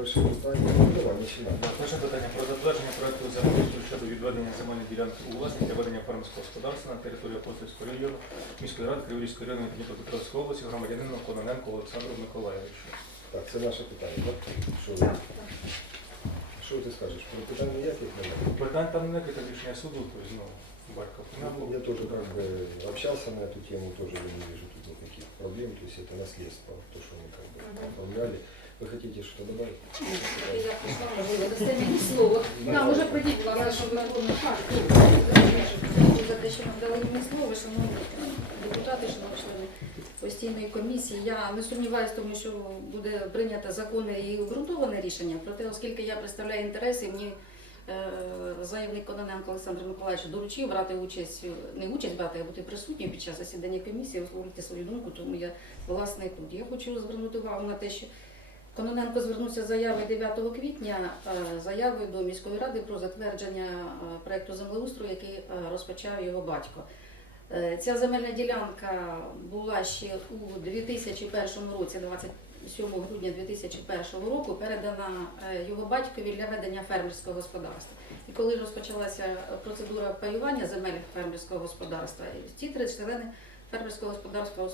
перше питання. Ну, давай, починай. Перше питання про затвердження проекту землеустрою щодо відведення земельної ділянки у власність для ведення фермерського господарства на території Апостольського району міської ради Криворізької району Дніпропетровської області громадянину Кононенко Олександру Миколаєвичу. Так, це наше питання, так? Що, ви- Так, так. що ти скажеш? Про питання ніяких немає? Питань там не таке рішення суду, тобто, ну, Барков. не було. Я тоже как бы общался на эту тему, тоже я не вижу тут никаких проблем, то есть это наследство, то, что мы как бы Мгм. оформляли. Вы хотите что-то добавить? Я прийшла, можливо, дасте мені слово. Може давай. прийдіть, будь ласка, щоб були за те, що нам дали мені слово, шановні депутати, шановні члени постійної комісії. Я не сумніваюся, в тому що буде прийнято законне і обґрунтоване рішення. Проте, оскільки я представляю інтереси, мені е, заявник Кононенко Олександр Миколаївич доручив брати участь, не участь брати, а бути присутнім під час засідання комісії, висловлювати свою думку, тому я власне тут. Я хочу звернути увагу на те, що Кононенко звернувся з заявою 9 квітня, е, заявою до міської ради про затвердження е, проекту землеустрою, який е, розпочав його батько. Ця земельна ділянка була ще у 2001 році, 27 грудня 2001 року, передана його батькові для ведення фермерського господарства. І коли розпочалася процедура паювання земель фермерського господарства, ті три члени фермерського господарства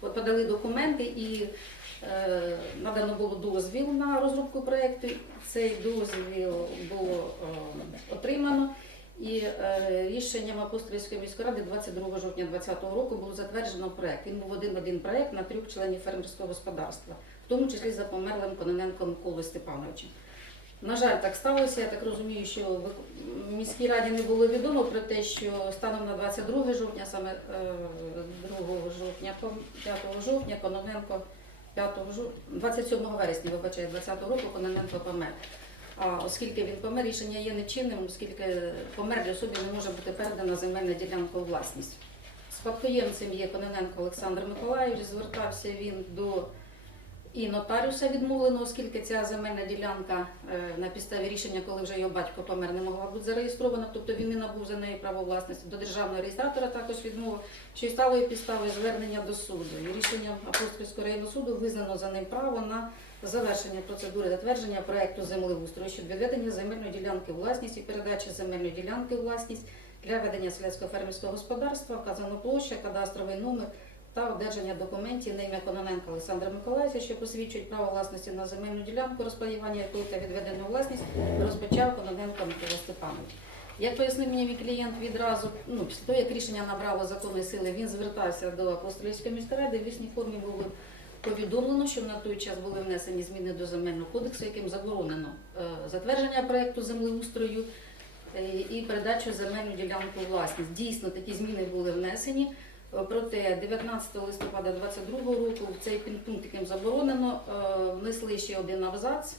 подали документи і Надано було дозвіл на розробку проєкту. Цей дозвіл було е, отримано. І е, рішенням Апостольської міської ради 22 жовтня 2020 року було затверджено проєкт. Він був один-один проєкт на трьох членів фермерського господарства, в тому числі за померлим Кононенком Миколою Степановичем. На жаль, так сталося. Я так розумію, що в міській раді не було відомо про те, що станом на 22 жовтня, саме е, 2 жовтня, 5 жовтня Кононенко 5 жовтня, 27 вересня, вибачаю, 20 року Кононенко помер. А оскільки він помер, рішення є нечинним, оскільки померлій особі не може бути передана земельна ділянка у власність. Спадкоємцем є Кононенко Олександр Миколаївич, звертався він до і нотаріуса відмовлено, оскільки ця земельна ділянка е, на підставі рішення, коли вже його батько помер, не могла бути зареєстрована, тобто він не набув за нею право власності. До державного реєстратора також відмова, що й сталою підставою звернення до суду. І рішенням Апостольського районного суду визнано за ним право на завершення процедури затвердження проекту землеустрою щодо відведення земельної ділянки власність і передачі земельної ділянки власність для ведення селянсько-фермерського господарства, вказано площа, кадастровий номер та одержання документів на ім'я Кононенка Олександра Миколаївича, що посвідчують право власності на земельну ділянку, розпаювання якої та відведену власність, розпочав Кононенко Микола Степанович. Як пояснив мені мій клієнт відразу, ну після того, як рішення набрало законної сили, він звертався до апостольської міської ради, в вісній формі було повідомлено, що на той час були внесені зміни до земельного кодексу, яким заборонено е, затвердження проекту землеустрою е, і передачу земельної ділянки у власність. Дійсно, такі зміни були внесені. Проте 19 листопада 2022 року в цей пункт, яким заборонено, е, внесли ще один абзац,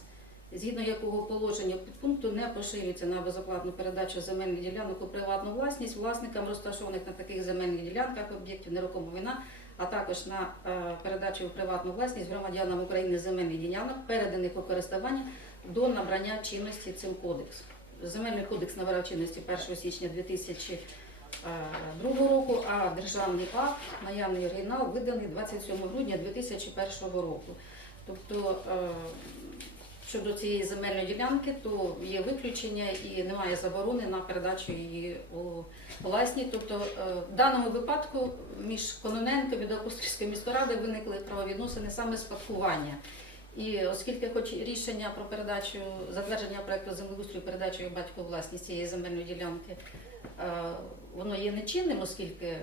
згідно якого положення підпункту не поширюється на безоплатну передачу земельних ділянок у приватну власність власникам розташованих на таких земельних ділянках об'єктів нерухомого майна, а також на е, передачу у приватну власність громадянам України земельних ділянок, переданих у користування до набрання чинності цим кодексом. Земельний кодекс набирав чинності 1 січня 2000 2002 року, а державний акт, наявний оригінал, виданий 27 грудня 2001 року. Тобто е, щодо цієї земельної ділянки, то є виключення і немає заборони на передачу її у власні. Тобто е, в даному випадку між Кононенко від Апостольської міської ради виникли правовідносини саме спадкування. І оскільки хоч рішення про передачу затвердження проекту землеустрою передачу батьку власність цієї земельної ділянки е, воно є нечинним, оскільки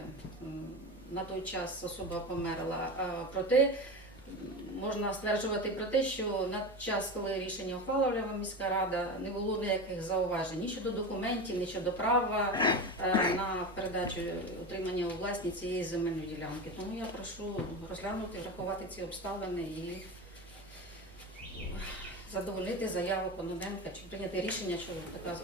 на той час особа померла. А проте можна стверджувати про те, що на час, коли рішення ухвалювала міська рада, не було ніяких зауважень ні щодо документів, ні щодо права е, на передачу отримання у власність цієї земельної ділянки. Тому я прошу розглянути, врахувати ці обставини і задовольнити заяву Кононенка чи прийняти рішення, що така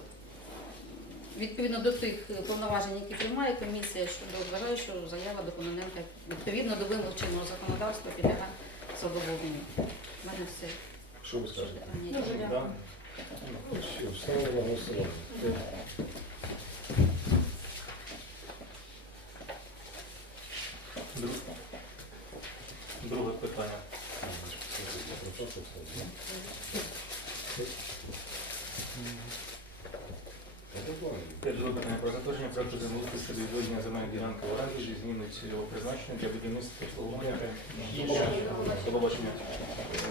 відповідно до тих повноважень, які приймає комісія, щодо вважаю, що заява до Кононенка відповідно до вимог чинного законодавства підлягає задоволенню. У мене все. Що ви скажете? Дуже дякую. Ну, все, ставимо на голосування. Друге питання. просто ставить. Это П'ять питання про затвердження проекту землеустрою щодо відведення земельної ділянки в оренді зі зміною цільового призначення для будівництва обслуговування побачення.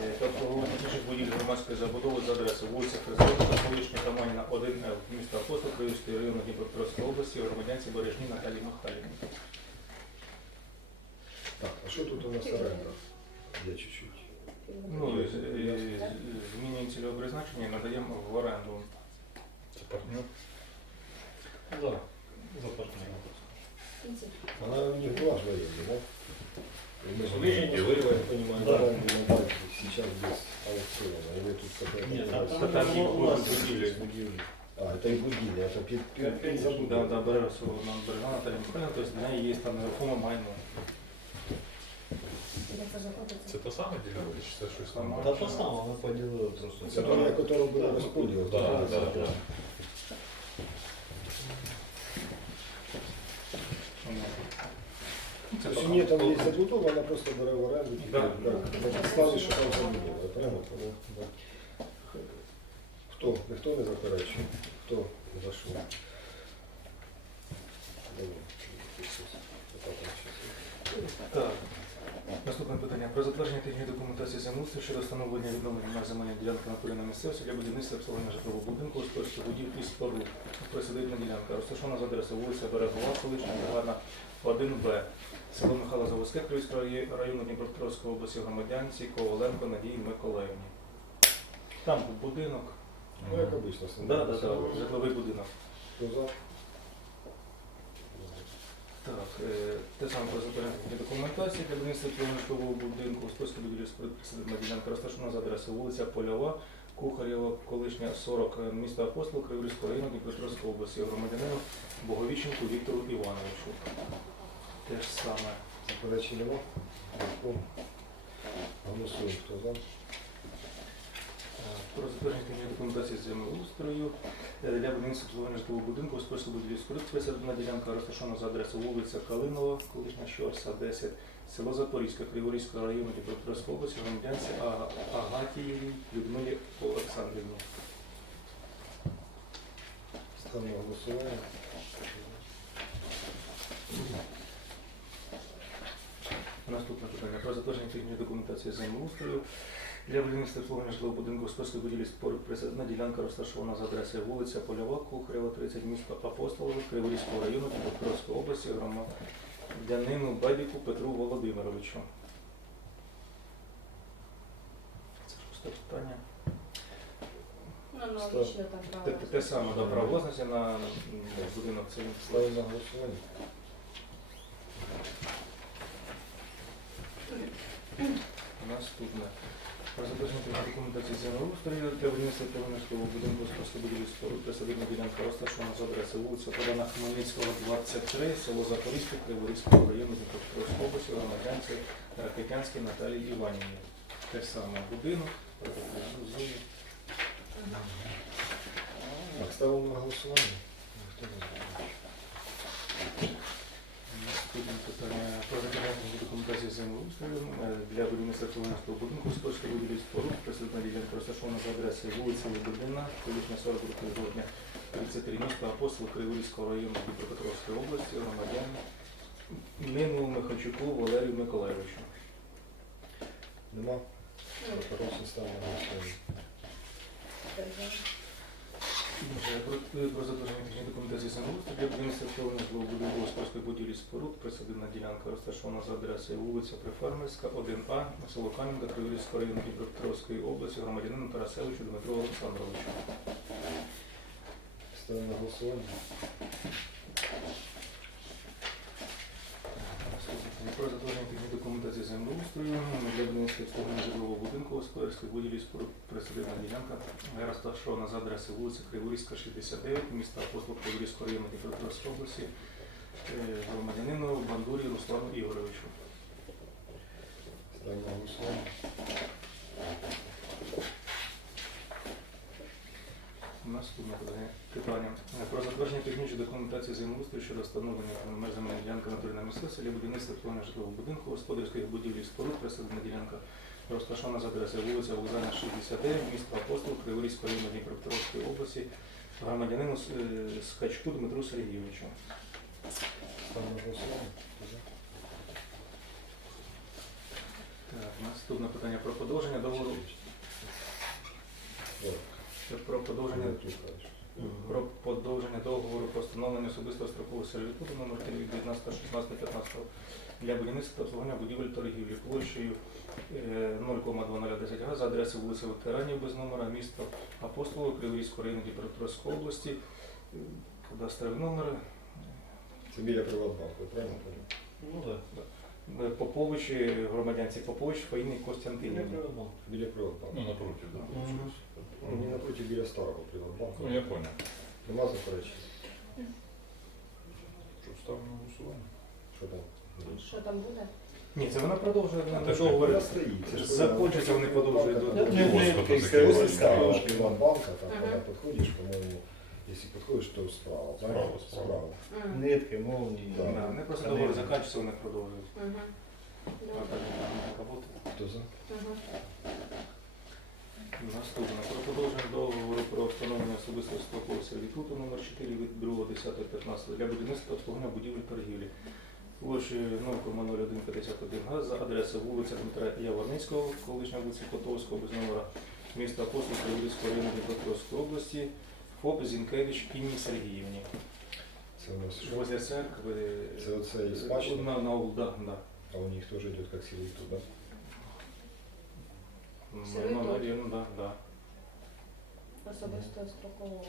Е, та обслуговування технічних будівель громадської забудови за адресою вулиця Христова та колишня Романіна 1Л, міста Апостол, Київської району Дніпропетровської області, громадянці Бережні Наталії Михайлівні. Так, а что тут у нас оренда? Я чуть-чуть. Ну, і з- змінюємо цільове призначення і надаємо в оренду. Ну, Да, за партнером. Она не была же военной, да? И Мы же Видите, можем, вы- я понимаю, Да. оренду надать сейчас без аукциона. Или тут какая-то... Нет, другая там- Та там і у нас будівлі. будівлі. А, это и будильня, это пи- пи- Конечно. пинзабудка. Да, да, Бересу на Бережна Наталія Михайлівна, тобто для неї є там нерухоме майно. Це та сама ділянка, чи це щось там? Та то саме, ми поділили просто. Это та, на котором был расподел. Да, да, да. Це То есть у пока. нее там есть забудова, она просто бере в оренду. Да. Да. На підставі, що там забудова. Я правильно? Да. Хто? Ніхто не заперечує? Хто за що? Так. Наступне питання про затвердження технічної документації землеустрою щодо встановлення відновлення меж земельної ділянки на полі на місцевості для будівництва обслуговування житлового будинку, господарських будівель і споруд. Присадибна ділянка розташована за адресою вулиця Берегова, колишня Гарна 1Б. Село Михайло Заводське, Київського району Дніпропетровської області громадянці Коваленко Надії Миколаївні. Там був будинок. Ну, як обично. Да, да, да, житловий будинок. Хто за? Так, е, те саме про затвердження документації для будівництва житлового будинку, господарської будівлі присадибна ділянка розташована за адресою вулиця Польова, Кухарєва, колишня 40, е, місто Апостол, Криворізького району Дніпропетровської області, громадянину Боговіченку Віктору Івановичу. Те ж саме. Заперечень нема? Голосуємо. Хто за? Про затвердження документації землеустрою для будівництва житлового будинку, будівлі споруд присадибна ділянка розташована за адресою вулиця Калинова, колишня Щорса, 10, село Запорізьке, Криворізького району Дніпропетровської області, громадянці А- Агатієвій Людмилі Олександрівні. Ставимо голосування. Наступне питання про затвердження технічної документації землеустрою для будівництва обслуговування житлового будинку господарської будівлі споруд присадибна ділянка розташована за адресою вулиця Польова, Кухарєва, 30, місто Апостолове, Криворізького району Дніпропетровської області, громадянину Бабіку Петру Володимировичу. Це шосте питання. Ну, аналогічно там Те, право. те, саме власності на м, будинок. Це Ставимо на голосування. Наступне. Про затвердження технічної документації землеустрою для будівництва первинного будинку з споруд присадибна ділянка розташована з адреси вулиця Богдана Хмельницького, 23, село Запорізьке, Криворізького району Дніпропетровської області, громадянці Ракетянській Наталії Іванівні. Те саме будинок, протокольну зону. Так, ставимо на голосування. Хто за? Питання про затвердження документації землеустрою е, для будівництва житлового будинку господарської будівлі споруд присадибна ділянка розташована за адресою вулиця Лебедина, колишня 40 жовтня, 33 міста Апостол Криворізького району Дніпропетровської області, громадян Нину Михальчуку Валерію Миколайовичу. Нема? Заперечень ставимо на голосування. так, да. Е, Про, затвердження документації землеустрою для будівництва будинку будівлі споруд присадибна ділянка розташована за адресою вулиця Прифермерська, 1А, село Кам'янка, Криворізького району Дніпропетровської області, громадянину Тарасевичу Дмитру Олександровичу. Ставимо голосування. Про затвердження технічної документації землеустрою для будівництва обслуговування житлового будинку господарських будівлі споруд присадибна ділянка розташована за адресою вулиці Криворізька, 69, міста Апостол Криворізького району Дніпропетровської області, е, громадянину Бандурі Руслану Ігоровичу. Ставимо голосування. Наступне питання. питання. Про затвердження технічної документації землеустрою щодо встановлення меж земельної ділянки натурної місцевості для будівництва обслуговування житлового будинку, господарських будівлі споруд, присадибна ділянка розташована за адресою вулиця Лузана, 69, місто Апостол, Криворізького району Дніпропетровської області, громадянину е, Скачку Дмитру Сергійовичу. Так, наступне питання про подовження договору. Про подовження про подовження договору про встановлення особистого строкового сервітуту номер 3 від 19.16.15 для будівництва та обслуговування будівель торгівлі площею е, 0,2010 га за адресою вулиці Ветеранів без номера, місто Апостолово, Криворізького району Дніпропетровської області, Е, кадастровий номер. Це біля Приватбанку, правильно? Ну да. Е, Попович, е, громадянці Попович, Фаїни Костянтинівни. Біля Приватбанку. Ну, напротив, да. Мгм. Ну, не напроти біля старого Приватбанку. Ну, я понял. Нема заперечень. Що, ставимо на голосування? Що там? Що там буде? Ні, це вона продовжує на теж договори. Вона стоїть. Це ж Закончиться, вони подовжують до- Приватбанка, Ну, там, не Господи, нитки, закрывай. После все старого старушки. Приватбанка, там, Ага. когда подходишь, по-моему, если подходишь, то справа. правильно? Справа, справа. Мгм. Нитки, молнії. Да. Да, Вони просто договори закінчуються, вони продовжують. Мгм. А Добре. так, роботи. Кто за? Мгм. Наступне. Про продовження договору про встановлення особистого строкового сервітуту номер 4 від 2.10.15 для будівництва обслуговування будівель торгівлі. Площею 0,0151 га за адресою вулиця Дмитра Яворницького, колишня вулиця Котовського, без номера, міста Апостол Кривицького району Дніпропетровської області, ФОП Зінкевич Інні Сергіївні. Це у нас що? Возле церкви. Це оце і спадщина? На, на, да, да. А у них тоже идет как сервитут, да? Ну, Сервітут. наверное, да, да. Особисто строкового.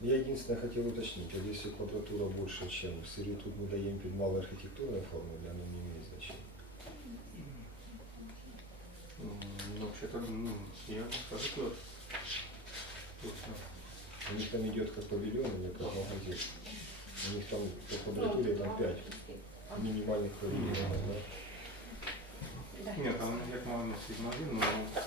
Я единственное хотел уточнить, вот если квадратура больше, чем сервитут мы даем под малой архитектурной формы, или оно не имеет значения? М, Ну, вообще-то, ну, я скажу твердо. Точно. У них там идет как павильон или как магазин. У них там по квадратуре там 5 минимальных павильонов, да? Да. Ні, там як мав носить магазин, але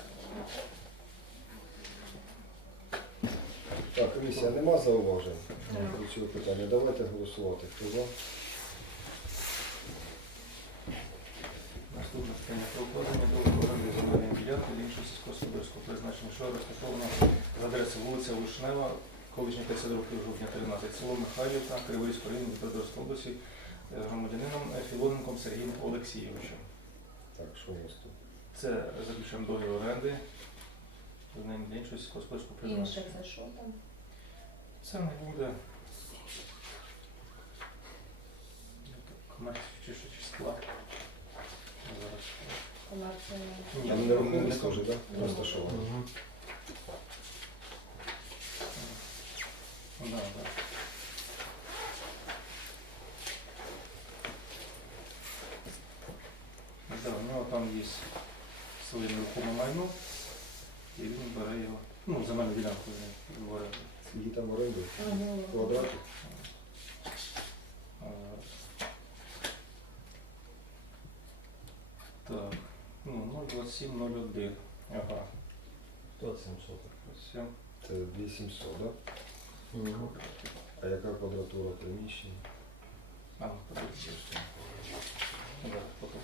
Так, комісія, нема зауважень до цього питання. Давайте голосувати. Хто за? Наступне питання про укладення договору оренди земельної ділянки для іншого сільськогосподарського призначення, що розташовано за адресою вулиця Вишнева, колишня 50 років жовтня 13, село Михайлівка, Криворізького району Дніпропетровської області, е, громадянином Філоненком Сергієм Олексійовичем. Так, що у нас тут? Це заключено договір оренди з ним для іншого сільськогосподарського Інше призначення. це що там? Це не буде комерцію чи що чи склад. Там ну, нерухомість не теж, да? Ну, Розташована. Мгм. Да, да. Да, у нього там є своє нерухоме майно, і він бере його, ну, земельну ділянку він в оренду. Скільки там оренди? Квадратів? А, Так, ну, 02701. Ага. 107 соток. Все. Це 2700, да? Мгм. А яка квадратура приміщення? А, ну, подожди. Да, потом.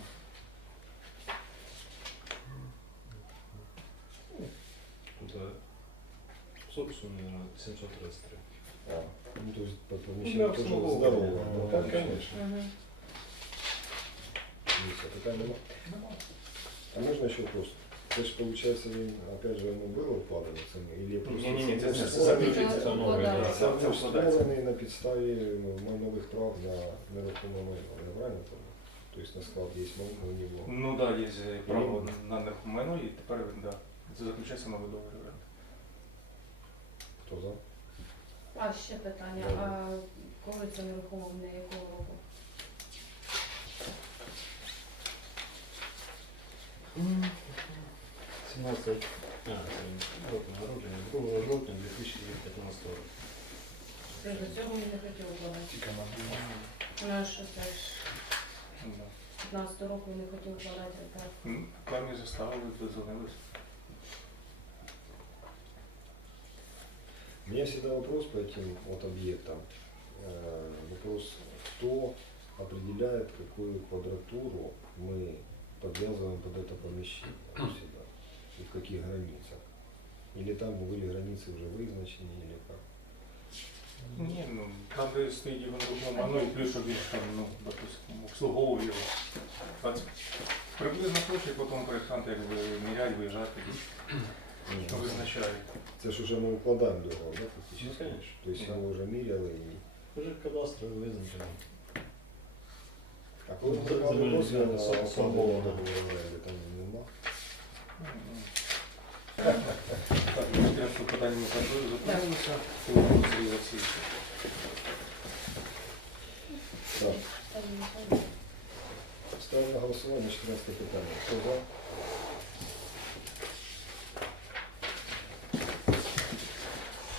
Да. Собственно, 733. А, ну, то есть по помещению Для тоже обслуговування. здорово. Ну, да, так, конечно. Мгм. Дивіться, така нема. А можна ще вопрос? Це ж, виходить, він, опять же, ну, було вкладено це? Или просто Ні-ні-ні, це- це- це заключиться. Це нове, да. Це вкладається. на підставі ну, майнових прав на нерухоме майно. Я правильно пам'ятаю? Тобто на склад є майно, у нього. Ну да, є е, право на нерухомену, і тепер він, да, це заключається новий договір оренди. Хто за? А ще питання. А коли це нерухомо на якого року? 17 а, це рок народження, 2 жовтня 2015 року. Ти до цього не хотів укладати. Тільки на думаю. Ну, а що це ж Да. 15 року не хотів укладати, так. Ну, Камні заставили, дозвонились. У меня всегда вопрос по этим вот объектам. Э, Вопрос, кто определяет, какую квадратуру мы подвязываем под это помещение? Ну, всегда. и в каких границах? Или там были границы уже вызначены, или как? Ні, ну там де стоїть його дома, ну і плюс, щоб він там, ну, допустимо, обслуговував його. А це приблизно площа, і потім проєктант якби міряють, виїжджати, Ні, що визначає. Це ж уже ми укладаємо договор, да, фактично? Ну, конечно. Тобто Да. ми вже міряли і... Уже кадастр визначено. А коли ми дозвіл там нема? Так, ми з питаннями контролю зупинилися, голосуємо за всі. Так. Ставлю на голосування 14 питання. Хто за?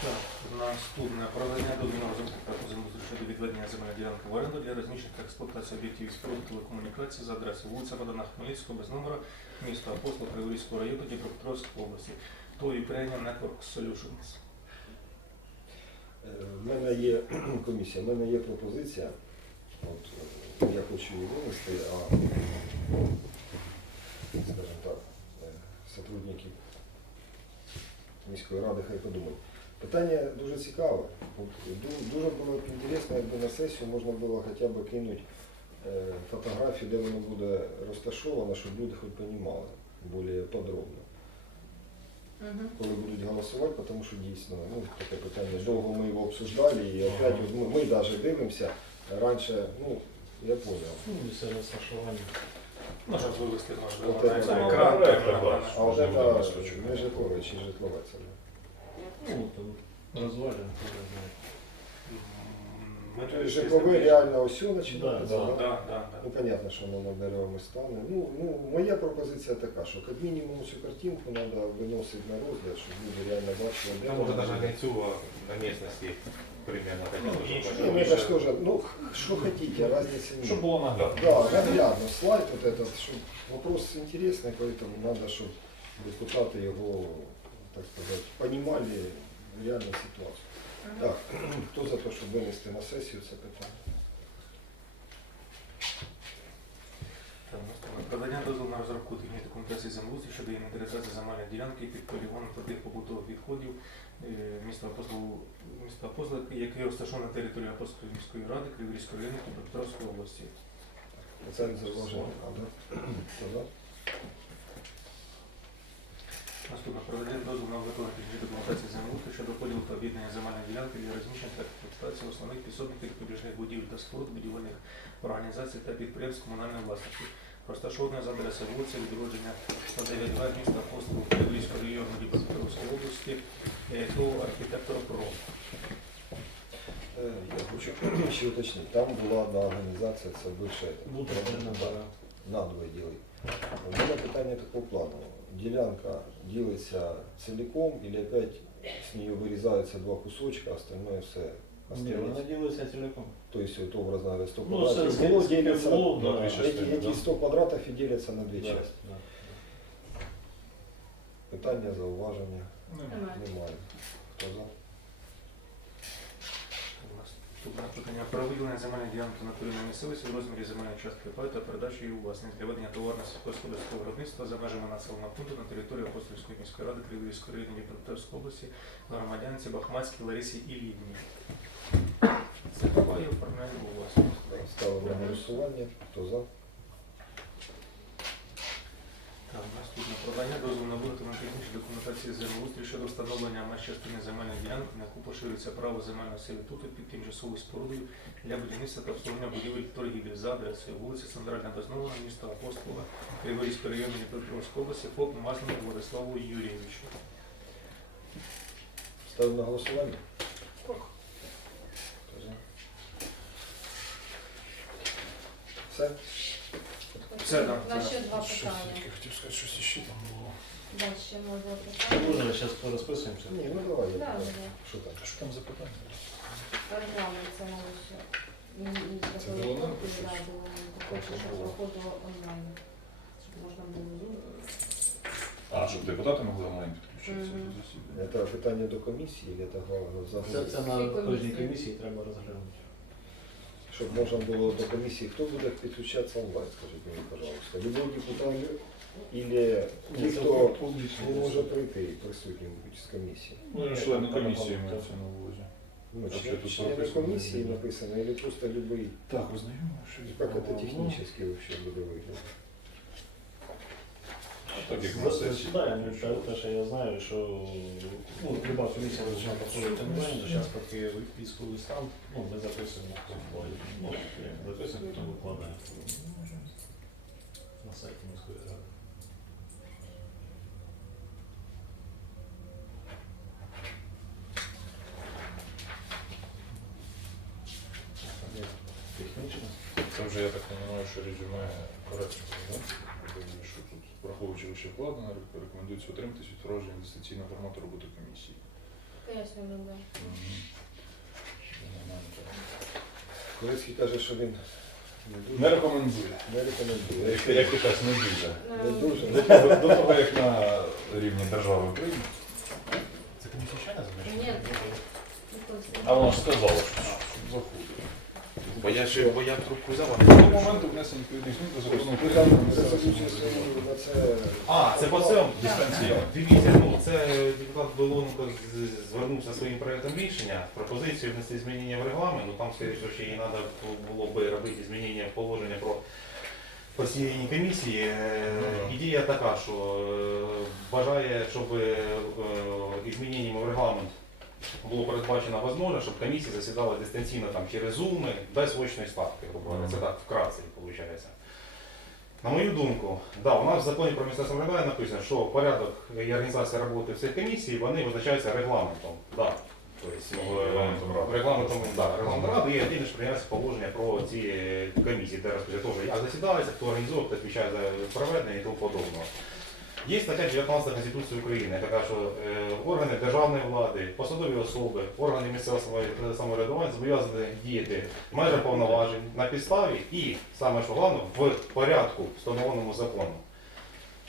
Так, наступне проведення дозвільного розробки проекту щодо відведення земельної ділянки в оренду для розміщення та експлуатації об'єктів споруд телекомунікації за адресою вулиця Богдана Хмельницького без номера, місто Апостол Криворізького району Дніпропетровської області. То Ukrainian Network Solutions. Е, В мене є комісія, в мене є пропозиція. От, е, я хочу її винести, а скажімо так, е, сотрудники міської ради хай подумають. Питання дуже цікаве. Дуже було б інтересно, якби на сесію можна було хоча б кинути е, фотографію, де воно буде розташовано, щоб люди хоч розуміли більш подробно. Коли будуть голосувати, тому що дійсно ну, таке питання. Довго ми його обсуждали і опять от ми, ми навіть дивимося. Раніше, ну, я зрозумів. Ну, місце розташування. Вивести От це Проект, так, так. так. А вже та безпечно. не житлове чи житлове це. Ну, там розвалюємо, хто його знає. Ми Тобто тут Житлове всі реально ось Да, починається. да. Так, так, так. Ну, понятно, що воно над деревами стане. Ну, ну, моя пропозиція така, що як мінімум цю картинку треба виносити на розгляд, щоб люди реально бачили, де Там уже вона. даже не цю, а на местности примерно хотя бы, Ну, чтобы Ні, ну, це ж теж, ну, що хотите, разницы нет. Чтобы было наглядно. Да, наглядно, слайд вот этот, что вопрос интересный, поэтому надо, чтобы депутаты его, так сказать, понимали реальную ситуацию. Так, хто за те, щоб винести на сесію це питання? Так, наступне. Дозволу на розробку технічної документації землеустрою щодо інвентаризації земельної ділянки під полігоном твердих побутових відходів е, міста Апостолу, міста Апостола, який розташований на території Апостольської міської ради Криворізької району Дніпропетровської області. Це зауваження, а, да? Наступне. Проведення дозволу на виготовлення документації землеустрою щодо поділу та об'єднання земельної ділянки для розміщення та експлуатації основних підсобних і будівель та споруд, будівельних організацій та підприємств комунальної власності. Розташована за адресою вулиці відродження 192 міста Апостолу Криворізького району Дніпропетровської області, е, ТО архітектор ПРО. Е, Я хочу ще уточнити. Там була одна організація, це да, надвоє ділить. У мене питання такого плану. Ділянка ділиться цілком, или опять з неї вирізаються два кусочка, а остальное все Ні, остається? вона ділиться цілком. То есть вот образно говоря, 100 Ну, квадратов це было скільки делится, було, на да. дві частини. эти, эти да. 100 квадратов и делятся на две Да, части. да. Питання, зауваження Немає. немає. Хто за? Наступне питання про виділення земельної ділянки на території місцевості в розмірі земельної частки паю та передачу її у власність для ведення товарного сільськогосподарського виробництва за межами населеного пункту на території Апостольської міської ради Кривівської районі Дніпропетровської області громадянці Бахмацькій Ларисі Іллівні. Це паю оформляє у власність. Ставимо голосування. Хто за? Так, наступне продання дозволу на виготовлення технічної документації землеустрою щодо встановлення меж частини земельної ділянки, на яку поширюється право земельного сервітуту під тимчасовою спорудою для будівництва та обслуговування будівель торгівлі за адресою вулиця Центральна Безнова, місто Апостола, Криворізької району Дніпропетровської області, ФОП Маслову Владиславу Юрійовичу. Ставимо на голосування. Все? Все, да, У нас ще два Щось питання. таке хотів сказати, щось іще там було. Да, ще можна питання. Можна зараз порозписуємося? Ні, ну давай. я Да. Що там? Що там за питання? Регламент це мало і Це такої було нам копії, пишеш? да, було нам. Хоче, щоб було. виходило онлайн. Щоб можна було. А, щоб депутати могли онлайн підключитися Мгм. до засідання. Це питання до комісії, це головне Це, взагалі? це на кожній комісії треба розглянути. Щоб можна було до комісії, хто буде підключатися онлайн, скажіть мені, пожалуйста. Любой депутат, Или ті, це хто публічно. не може прийти присутнім бути з комісії. Ну, Члени комісії мається на увазі. Ну, член- члени комісії написано, или просто любий. Так, ознайомив, що Как это технически вообще буде виглядати? Так як на сесії. Да, ну, те- те, що я знаю, що ну, люба комісія починає проходити онлайн, то зараз поки військовий стан, ну, ми записуємо, хто входить. ну, записуємо, хто викладає. На сайті міської ради. Технічно. Це вже, я так розумію, що резюме коректно, да? Тобто, що тут, враховуючи вище вкладено, рекомендується отриматись від впровадження інвестиційного роботи комісії. Пояснюємо, да. Колецький каже, що він не дуже Не рекомендує. не рекомендує. Як як ти кажеш, не дуже. Не Ну, дуже. До, до того, як на рівні держави України. Це комісія ще не Ні. А вона ж сказала, що заходить. Бо я ще бо я трубку взяв, а До не моменту внесення відповідних змін до закону України про місцеве самоврядування. це А, це по цьому? Дистанційно. Дивіться, ну це депутат Белонко з- звернувся своїм проєктом рішення, пропозицію внести змінення в регламент, ну там, скоріше, що їй треба було би робити змінення в положення про постійні комісії. Е, Ідея така, що е, бажає, щоб е, е, зміненнями в регламент було передбачено можливість, щоб комісії засідали дистанційно там через Zoom, без очної ставки, говоря. Це так вкратце виходить. На мою думку, да, у нас в законі про місцеве самоврядування написано, що порядок і організація роботи всіх комісій вони визначаються регламентом. Да. Тобто, Регламентом ради. да, і отдельно ж прийняється положення про ці комісії, де теж, як засідається, хто організовує, хто відповідає за проведення і тому подобного. Є стаття 19 Конституції України, яка каже, що е, органи державної влади, посадові особи, органи місцевого самоврядування зобов'язані діяти в межах повноважень на підставі і, саме що головне, в порядку, встановленому законом.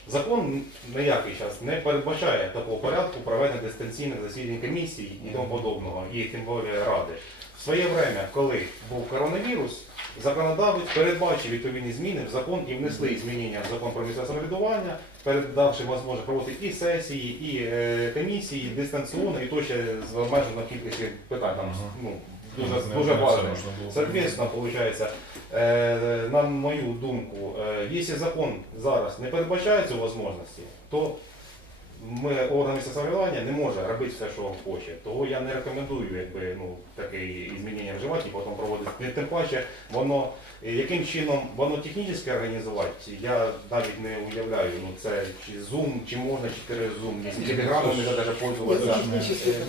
Закон ніякий час не передбачає такого порядку проведення дистанційних засідань комісій і тому подобного, і тим більше ради. В своє время, коли був коронавірус, законодавець передбачив відповідні зміни в закон і внесли змінення в закон про місцеве самоврядування, передавши можливість проводити і сесії, і е, комісії дистанційно, і то ще з обмеженою кількістю питань. Там, ну, дуже, дуже важливо. Соответственно, получается, э, на мою думку, э, если закон зараз не передбачає цю можливості, то ми, орган місцевого самоврядування не може робити все, що хоче. Того я не рекомендую якби, ну, таке змінення вживати і потім проводити. Тим- Тим паче, воно е, яким чином воно технічно організувати, я навіть не уявляю. Ну, це чи Zoom, чи можна через Zoom, якщо телеграмом не навіть пользуватися.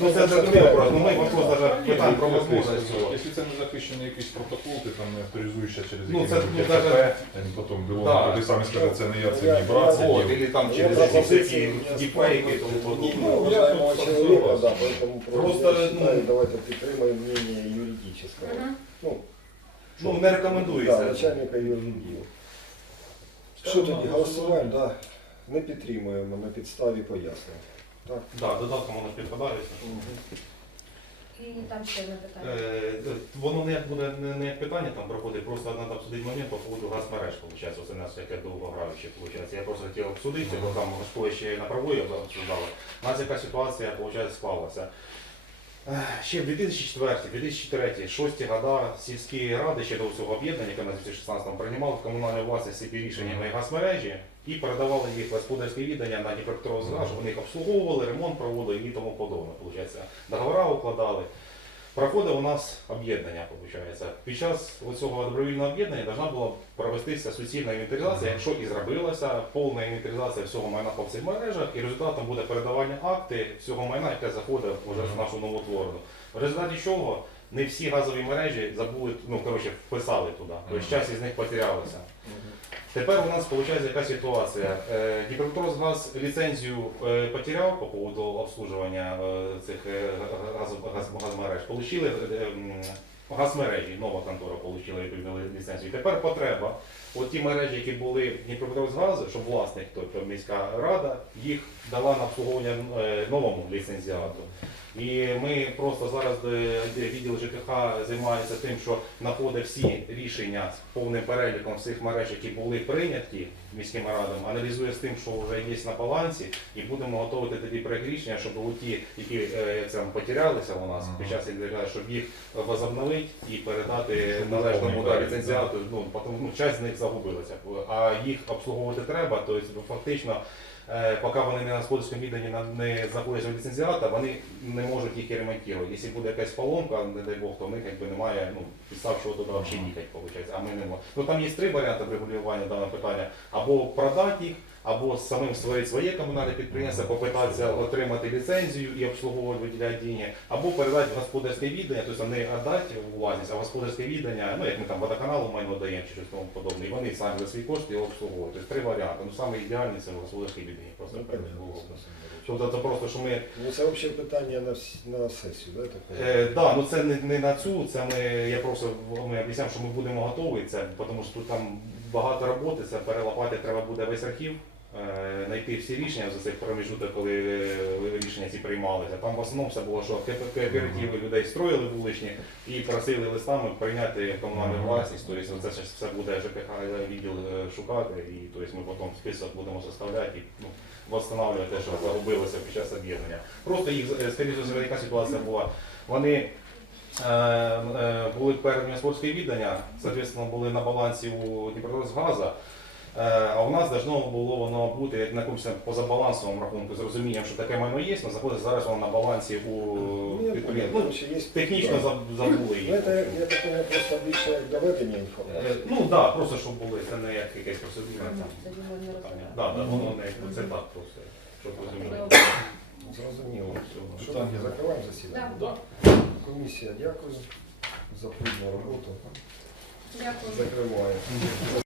Ну, це зрозуміло просто. Ну, ми вопрос навіть питань про можливість цього. Якщо це не захищений якийсь протокол, ти там не авторизуєшся через Ну, це, ну, даже- потім біло, Да. ти сам скаже, це не я, це мій брат, це дід. или там через пропозицию всякие не і тому подобне. Ну, я тут человека, да, поэтому Просто, просто я считаю, ну- давайте підтримаємо мнение юридического. Мгм. Ну, Ну, не рекомендується. Да, начальника юридії. Що тоді, голосуємо, да. Не підтримуємо на підставі пояснень. Так. Да, додатком воно підпадається. Питання. Е, воно не як буде не, не як питання там проходить, просто треба обсудити момент по поводу газмереж, виходить. Оце нас яке довгограюче, виходить. Я просто хотів обсудити, бо там школи ще на правої обсуждали. У нас яка ситуація, виходить, склалася. Е, Ще в 2004, 2003, 6 года сільські ради ще до цього об'єднання, яке на 2016 приймали в комунальну власність всі рішення на газмережі і передавали їх господарське віддання на Дніпропетровську, щоб вони їх обслуговували, ремонт проводили і тому подобне. Получається, договори укладали. Проходить у нас об'єднання, виходить. Під час цього добровільного об'єднання повинна була провестися суцільна інвентаризація, якщо і зробилася повна інвентаризація всього майна по всіх мережах, і результатом буде передавання акти всього майна, яке заходить вже в нашу новотворену. В результаті чого не всі газові мережі забули, ну коротше, вписали туди. Тобто часть із них потерялася. Тепер у нас виходить яка ситуація. Е, Дніпропетровськгаз ліцензію е, потеряв по поводу обслуживання е, цих газмереж. Получили газмережі, нова контора отримала відповідну ліцензію. Тепер потреба. От ті мережі, які були в Дніпропетровськгазу, щоб власник, тобто міська рада, їх дала на обслуговування новому ліцензіату. І ми просто зараз відділ ЖКХ займається тим, що знаходить всі рішення з повним переліком всіх мереж, які були прийняті міськими радами, аналізує з тим, що вже є на балансі, і будемо готувати тоді проект рішення, щоб ті, які е, це, потерялися у нас під час інтеграції, щоб їх возобновити і передати належному да, ліцензіату. Ну, тому, ну, часть з них загубилася, а їх обслуговувати треба, тобто фактично. Е, Поки вони не на господарському відданні на- не знаходяться в ліцензіата, вони не можуть їх і ремонтувати. Якщо буде якась поломка, не дай Бог, то в них якби немає ну, підстав, що туди взагалі їхати, виходить. А ми не можемо. Ну там є три варіанти врегулювання даного питання. Або продати їх, або самим створити своє комунальне підприємство, попитатися отримати ліцензію і обслуговувати, виділяти деньги, або передати в господарське віддання, тобто не віддати у власність, а господарське віддання, ну як ми там водоканалу майно даємо чи щось тому подобне, і вони самі за свої кошти його обслуговують. Тобто три варіанти. Ну саме ідеальний це в господарське віддання. Просто Ну. Тобто це просто, що ми Ну це взагалі питання на, на сесію, да, так? Е, да, ну це не, не на цю, це ми, я просто ми обіцяв, що ми будемо готові, це, тому що тут там багато роботи, це перелопати треба буде весь архів, знайти всі рішення за цих проміжуток, коли е, рішення ці приймалися. Там в основному все було, що кооперативи людей строїли вуличні і просили листами прийняти комунальну власність, тобто це все буде ЖКХ відділ е, шукати, і тобто ми потім список будемо составляти і ну, восстанавливати те, що загубилося під час об'єднання. Просто їх, е, скоріше за яка ситуація була. Вони е, е, були передані спортське віддання, соответственно, були на балансі у Дніпрогаза. Е, А у нас должно було воно бути як на якомусь позабалансовому рахунку з розумінням, що таке майно є, але знаходиться зараз воно на балансі у Ну, підприємства. Ну, технічно забули їх. Ну, це, я так понимаю, просто більше як доведення інформації. Е, Ну так, да, просто щоб були, це не як якась процедура. там, Тоді не питання. розглядаємо. Да, да, воно не це так просто, щоб розуміли. Зрозуміло. Що тоді закриваємо засідання? Да. Комісія, дякую за плідну роботу. Дякую. Закриваємо.